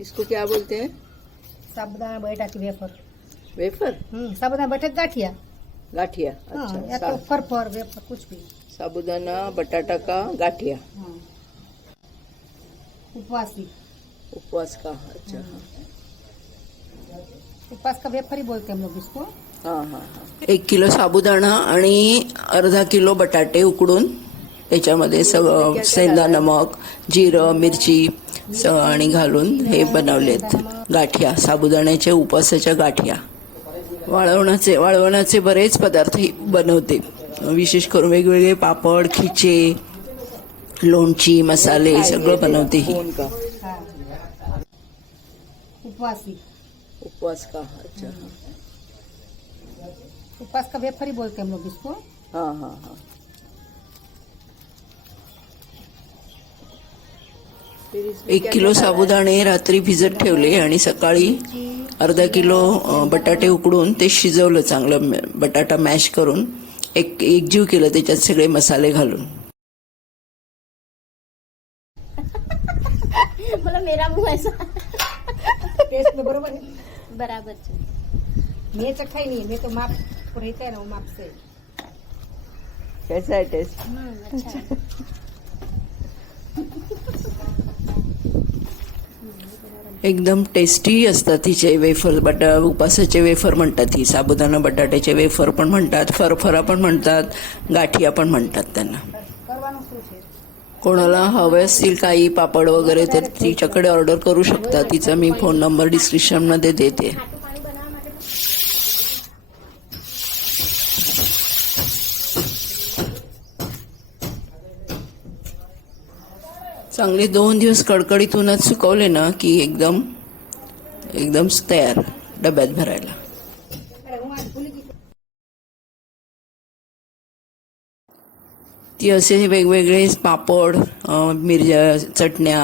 इसको क्या बोलते हैं? साबुदाना बैठा की वेफर। वेफर? हम्म, साबुदाना बैठे गाठिया। गाठिया हाँ, अच्छा या तो सा- फरफर वेफर कुछ भी। साबुदाना बटाटा का गाठिया। हाँ। उपवासी। उपवास का अच्छा हाँ। उपवास का वेफर ही बोलते हैं हम लोग इसको। हाँ हाँ हाँ। एक किलो साबुदाणा आणि अर्धा किलो बटाटे उकडून त्याच्यामध्ये सगळं सेंदा नमक जिरं मिरची आणि घालून हे बनवलेत. गाठ्या साबुदाण्याच्या उपवासाच्या गाठ्या. वाळवणाचे वाळवणाचे बरेच पदार्थ ही बनवते. विशेष करून वेगवेगळे पापड खिचे लोणची मसाले सगळं बनवते ही. उपवासी. उपवास का? अच्छा. उपवास का? वेफर ही बोलते हम लोग इसको. हाँ हाँ हाँ. एक किलो साबुदाणे रात्री भिजत ठेवले आणि सकाळी अर्धा किलो बटाटे उकडून ते शिजवलं चांगलं बटाटा मॅश करून. एक एकजीव केलं त्याच्यात सगळे मसाले घालून. बोला मेरा मुंह ऐसा. टेस्ट में बरोबर है बराबर. मैं चखा ही नहीं मैं तो माप है ना वो माप से. कैसा आहे टेस्ट अच्छा है। एकदम टेस्टी असतात तिचे वेफर बटा उपासाचे वेफर म्हणतात ही साबुदाणा बटाट्याचे वेफर पण म्हणतात फरफरा पण म्हणतात गाठिया पण म्हणतात त्यांना. कोणाला हवे असतील काही पापड वगैरे तर तिच्याकडे ऑर्डर करू शकता. तिचा मी फोन नंबर डिस्क्रिप्शनमध्ये देते. चांगले दोन दिवस कडकडीतूनच सुकवले ना की एकदम एकदम तयार डब्यात भरायला. ती असे वेगवेगळे पापड मिरच्या चटण्या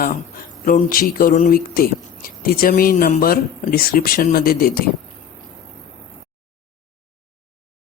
लोणची करून विकते. तिचा मी नंबर डिस्क्रिप्शनमध्ये देते.